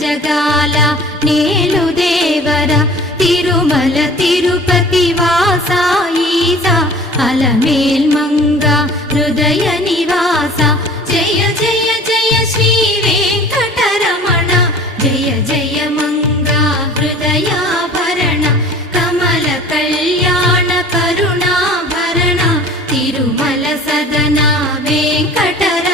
జగాల నేలు దేవర తిరుమల తిరుపతి వాసా ఈసా అలమేల్ మంగ హృదయ నివాస జయ జయ జయ శ్రీ వెంకటరమణ జయ జయ మంగ హృదయాభరణ కమల కళ్యాణ కరుణాభరణ తిరుమల సదన వెంకటరమణ